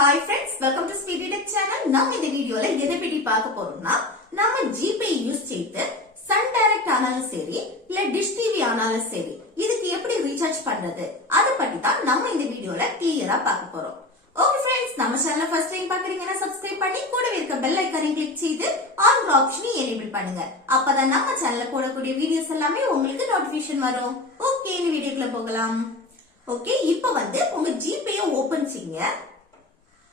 Hi friends, welcome to Speedy Tech channel. நம்ம இந்த வீடியோல எதை பத்தி பார்க்க போறோம்னா, நம்ம ஜிபே யூஸ் செய்து சன் டைரக்ட் ஆனாலும் சரி இல்ல டிஷ் டிவி ஆனாலும் சரி இதுக்கு எப்படி ரீசார்ஜ் பண்றது அத பத்தி தான் நம்ம இந்த வீடியோல கிளியரா பார்க்க போறோம். ஓகே फ्रेंड्स, நம்ம சேனலை ஃபர்ஸ்ட் டைம் பார்க்கறீங்கன்னா சப்ஸ்கிரைப் பண்ணி கூடவே இருக்க பெல் ஐகானை கிளிக் செய்து ஆல் ஆப்ஷனை எனேபிள் பண்ணுங்க. அப்பதான் நம்ம சேனல்ல போடக்கூடிய வீடியோஸ் எல்லாமே உங்களுக்கு நோட்டிஃபிகேஷன் வரும். ஓகே, இந்த வீடியோக்குள்ள போகலாம். ஓகே, இப்போ உங்க ஜிபேயை ஓபன் செய்யுங்க.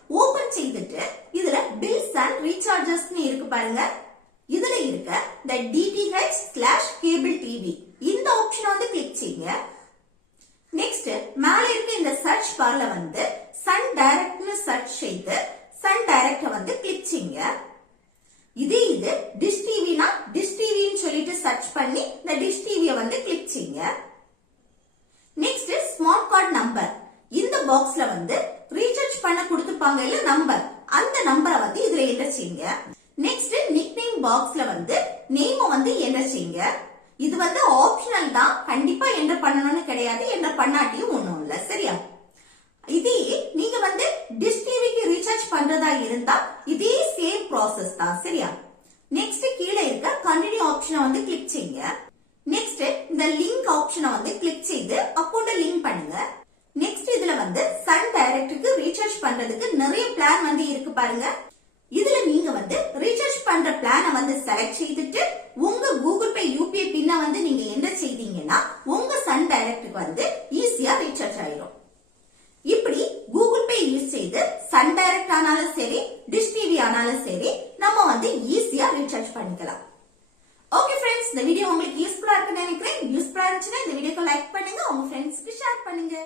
ஓபன் செய்துட்டு இதுல பில்ஸ் அண்ட் ரீசார்ஜஸ் இருக்கு பாருங்க. இதுல இருக்க the DTH/cable TV இந்த ஆப்ஷனை கிளிக் செய்யுங்க. நெக்ஸ்ட் மேல இருக்க இந்த சர்ச் பார்ல சன் டைரக்ட்னு சர்ச் செய்து சன் டைரக்ட கிளிக் செய்யுங்க. இது டிஷ் டிவினா டிஷ் டிவின்னு சொல்லிட்டு சர்ச் பண்ணி இந்த டிஷ் டிவியை கிளிக் செய்யுங்க. நெக்ஸ்ட் ஸ்மார்ட் கார்டு நம்பர் இந்த பாக்ஸ்ல ரீசார்ஜ் பண்ண கொடுத்துப்பாங்க இல்ல நம்பர், அந்த நம்பரை இதுல என்டர் செய்யுங்க. நெக்ஸ்ட் நிக்நேம் பாக்ஸ்ல நேம் என்டர் செய்யுங்க. இது ஆப்ஷனல் தான், கண்டிப்பா என்டர் பண்ணணும்னு கிடையாது, என்டர் பண்ணாட்டியும் ஒண்ணும் இல்ல. சரியா? இதே நீங்க டிஷ் டிவிக்கு ரீசார்ஜ் பண்றதா இருந்தா இதே சேம் ப்ராசஸ் தான். சரியா? நெக்ஸ்ட் கீழே இருக்க கண்டினியூ ஆப்ஷனை கிளிக் செய்யுங்க. நெக்ஸ்ட் இந்த லிங்க் ஆப்ஷனை கிளிக் செய்து அக்கவுண்ட லிங்க் பண்ணுங்க. நெக்ஸ்ட் இதுல சன் டைரக்டுக்கு ரீசார்ஜ் பண்றதுக்கு நிறைய பிளான் இருக்கு பாருங்க. இதுல நீங்க ரீசார்ஜ் பண்ற பிளான செலக்ட் செய்துட்டு உங்க கூகுள் பே யூபிஐ பின்ன நீங்க என்ன செய்தீங்கன்னா உங்க சன் டைரக்டுக்கு ஈஸியா ரீசார்ஜ் ஆயிடும். இப்படி கூகுள் பே யூஸ் செய்து சன் டைரக்ட் ஆனாலும் சரி டிஷ் டிவி ஆனாலும் சரி நம்ம ஈஸியா ரீசார்ஜ் பண்ணிக்கலாம். ஓகே फ्रेंड्स, இந்த வீடியோ உங்களுக்கு யூஸ்ஃபுல்லா இருக்குன்னு நினைக்கிறேன். யூஸ்ஃபுல்லா இருந்துச்சுன்னா இந்த வீடியோக்கு லைக் பண்ணுங்க, உங்க ஃப்ரெண்ட்ஸ்க்கு ஷேர் பண்ணுங்க.